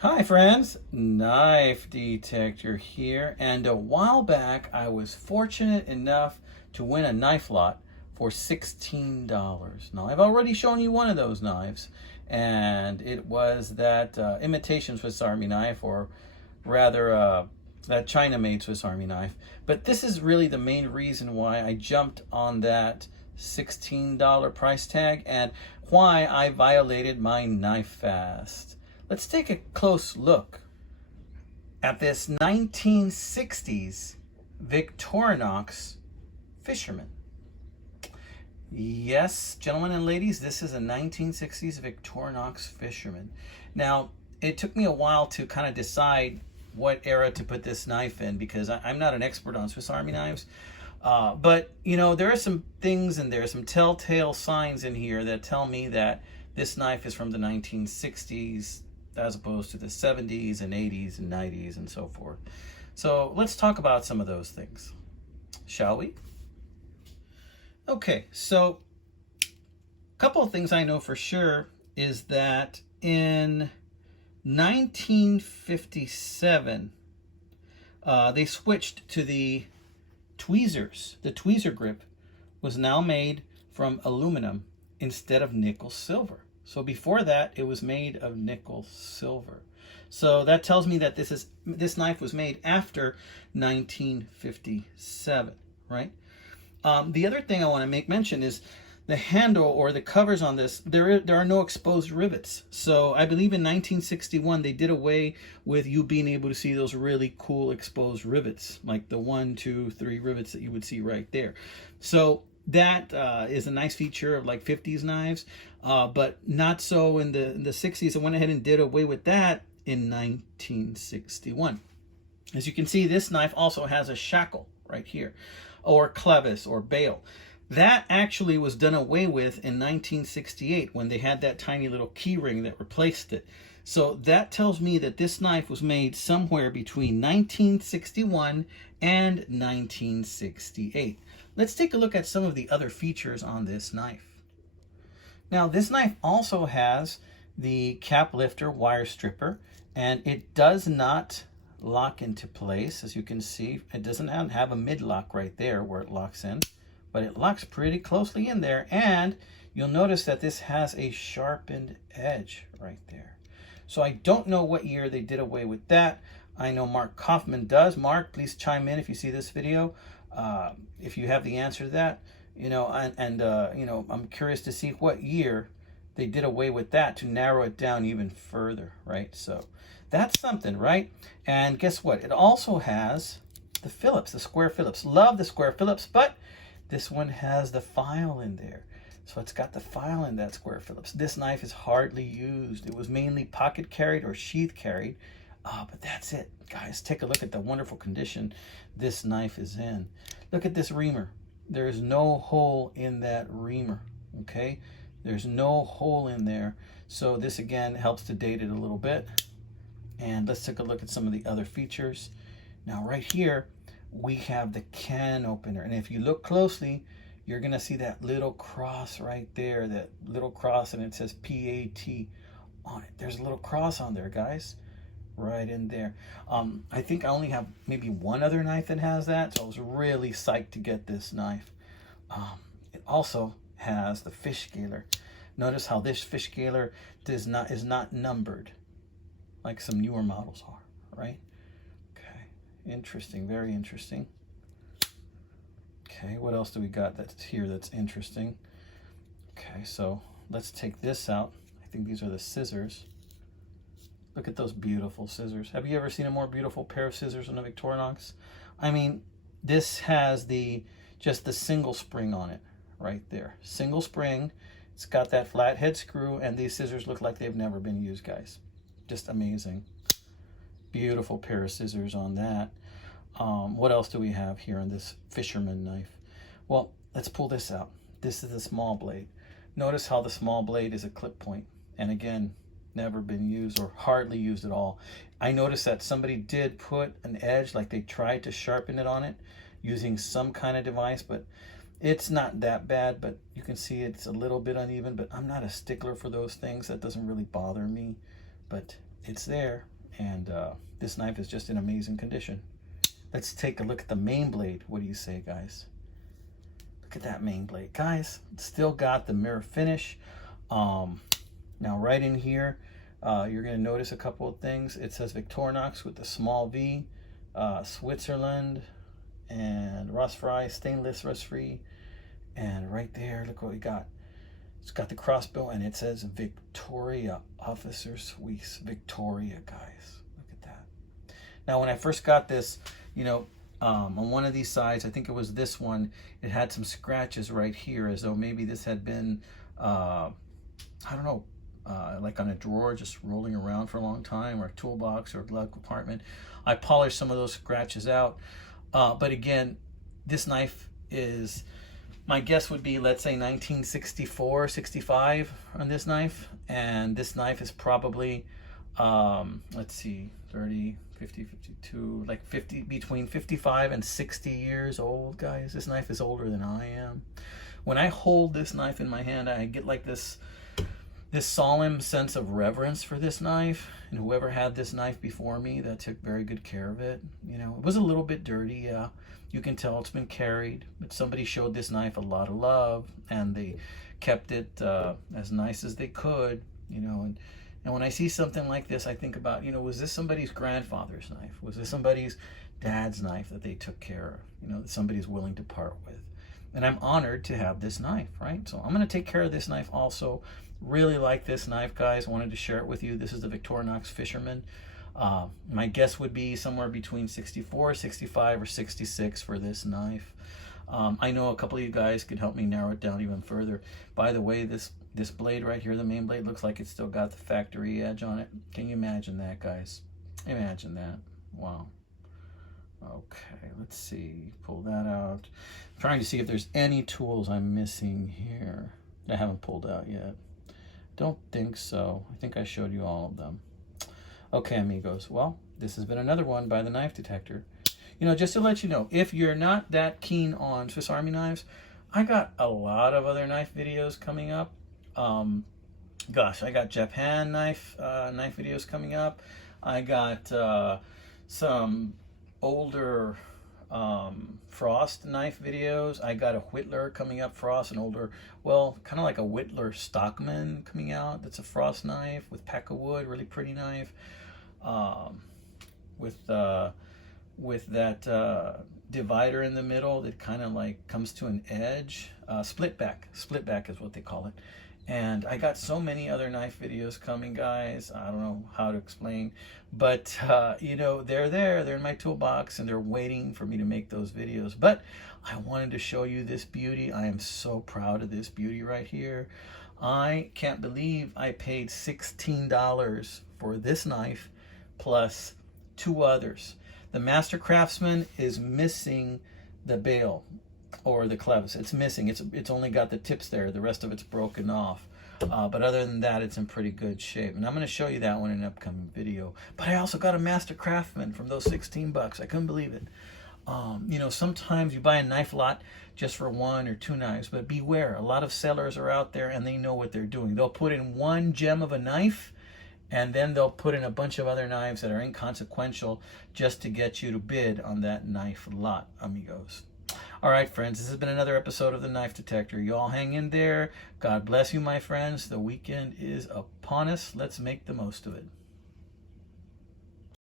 Hi friends, Knife Detector here, and a while back I was fortunate enough to win a knife lot for $16. Now I've already shown you one of those knives, and it was that imitation Swiss Army knife, or rather that China-made Swiss Army knife. But this is really the main reason why I jumped on that $16 price tag and why I violated my knife fast. Let's take a close look at this 1960s Victorinox Fisherman. Yes, gentlemen and ladies, this is a 1960s Victorinox Fisherman. Now, it took me a while to kind of decide what era to put this knife in because I'm not an expert on Swiss Army knives. But, you know, there are some things in there, some telltale signs in here that tell me that this knife is from the 1960s as opposed to the 70s and 80s and 90s and so forth. So let's talk about some of those things, shall we? Okay, so a couple of things I know for sure is that in 1957, they switched to the tweezers. The tweezer grip was now made from aluminum instead of nickel silver. So before that, it was made of nickel silver. So that tells me that this knife was made after 1957, right? The other thing I want to make mention is the handle or the covers on this. There are no exposed rivets. So I believe in 1961 they did away with you being able to see those really cool exposed rivets, like the 1, 2, 3 rivets that you would see right there. So that is a nice feature of like 50s knives, but not so in the 60s. I went ahead and did away with that in 1961. As you can see, this knife also has a shackle right here, or clevis or bail. That actually was done away with in 1968 when they had that tiny little key ring that replaced it. So that tells me that this knife was made somewhere between 1961 and 1968. Let's take a look at some of the other features on this knife. Now, this knife also has the cap lifter wire stripper, and it does not lock into place. As you can see, it doesn't have a mid lock right there where it locks in, but it locks pretty closely in there. And you'll notice that this has a sharpened edge right there. So I don't know what year they did away with that. I know Mark Kaufman does. Mark, please chime in if you see this video, if you have the answer to that. You know, you know, I'm curious to see what year they did away with that to narrow it down even further, right? So that's something, right? And guess what? It also has the Phillips, the square Phillips. Love the square Phillips, but this one has the file in there. So it's got the file in that square Phillips. This knife is hardly used. It was mainly pocket carried or sheath carried, but that's it. Guys, take a look at the wonderful condition this knife is in. Look at this reamer. There's no hole in that reamer, okay? There's no hole in there. So this again helps to date it a little bit. And let's take a look at some of the other features. Now right here, we have the can opener. And if you look closely, you're gonna see that little cross right there, that little cross, and it says PAT on it. There's a little cross on there, guys, right in there. I think I only have maybe one other knife that has that, so I was really psyched to get this knife. It also has the fish scaler. Notice how this fish scaler is not numbered like some newer models are, right? Okay, interesting, very interesting. Okay, what else do we got that's here that's interesting? Okay, so let's take this out. I think these are the scissors. Look at those beautiful scissors. Have you ever seen a more beautiful pair of scissors on a Victorinox? I mean, this has just the single spring on it right there. Single spring. It's got that flat head screw, and these scissors look like they've never been used, guys. Just amazing. Beautiful pair of scissors on that. What else do we have here on this Fisherman knife? Well, let's pull this out. This is the small blade. Notice how the small blade is a clip point. And again, never been used or hardly used at all. I noticed that somebody did put an edge, like they tried to sharpen it on it using some kind of device, but it's not that bad. But you can see it's a little bit uneven, but I'm not a stickler for those things. That doesn't really bother me. But it's there. And this knife is just in amazing condition. Let's take a look at the main blade. What do you say, guys? Look at that main blade, guys. It's still got the mirror finish. Now right in here, you're going to notice a couple of things. It says Victorinox with the small V, Switzerland, and rust-free, stainless rust-free. And right there, look what we got. It's got the crossbow, and it says Victoria, Officer Suisse, Victoria, guys. Look at that. Now, when I first got this, you know, on one of these sides, I think it was this one, it had some scratches right here, as though maybe this had been, I don't know, like on a drawer, just rolling around for a long time, or a toolbox, or a glove compartment. I polished some of those scratches out. But again, this knife is, my guess would be, let's say 1964, 65 on this knife. And this knife is probably, let's see, 30, 50, 52, like 50, between 55 and 60 years old, guys. This knife is older than I am. When I hold this knife in my hand, I get like this solemn sense of reverence for this knife, and whoever had this knife before me, that took very good care of it. You know, it was a little bit dirty, yeah. You can tell it's been carried, but somebody showed this knife a lot of love, and they kept it as nice as they could, you know. And when I see something like this, I think about, you know, was this somebody's grandfather's knife? Was this somebody's dad's knife that they took care of, you know, that somebody's willing to part with? And I'm honored to have this knife, right? So I'm going to take care of this knife also. Really like this knife, guys. Wanted to share it with you. This is the Victorinox Fisherman. My guess would be somewhere between 64, 65, or 66 for this knife. I know a couple of you guys could help me narrow it down even further. By the way, this blade right here, the main blade, looks like it's still got the factory edge on it. Can you imagine that, guys? Imagine that. Wow. Okay, let's see. Pull that out. I'm trying to see if there's any tools I'm missing here that I haven't pulled out yet. Don't think so. I think I showed you all of them. Okay, amigos. Well, this has been another one by the Knife Detector. You know, just to let you know, if you're not that keen on Swiss Army knives, I got a lot of other knife videos coming up. Gosh, I got Japan knife videos coming up. I got some older Frost knife videos. I got a Whittler coming up, Frost, an older, well, kind of like a Whittler Stockman coming out. That's a Frost knife with pack of wood, really pretty knife. With that divider in the middle that kind of like comes to an edge. Split back is what they call it. And I got so many other knife videos coming, guys. I don't know how to explain, but you know, they're in my toolbox, and they're waiting for me to make those videos. But I wanted to show you this beauty. I am so proud of this beauty right here. I can't believe I paid $16 for this knife plus 2 others. The Master Craftsman is missing the bail, or the clevis. It's missing. It's only got the tips there. The rest of it's broken off. But other than that, it's in pretty good shape. And I'm going to show you that one in an upcoming video. But I also got a Master Craftsman from those 16 bucks. I couldn't believe it. You know, sometimes you buy a knife lot just for 1 or 2 knives, but beware. A lot of sellers are out there, and they know what they're doing. They'll put in one gem of a knife, and then they'll put in a bunch of other knives that are inconsequential just to get you to bid on that knife lot, amigos. All right, friends, this has been another episode of the Knife Detector. You all hang in there. God bless you, my friends. The weekend is upon us. Let's make the most of it.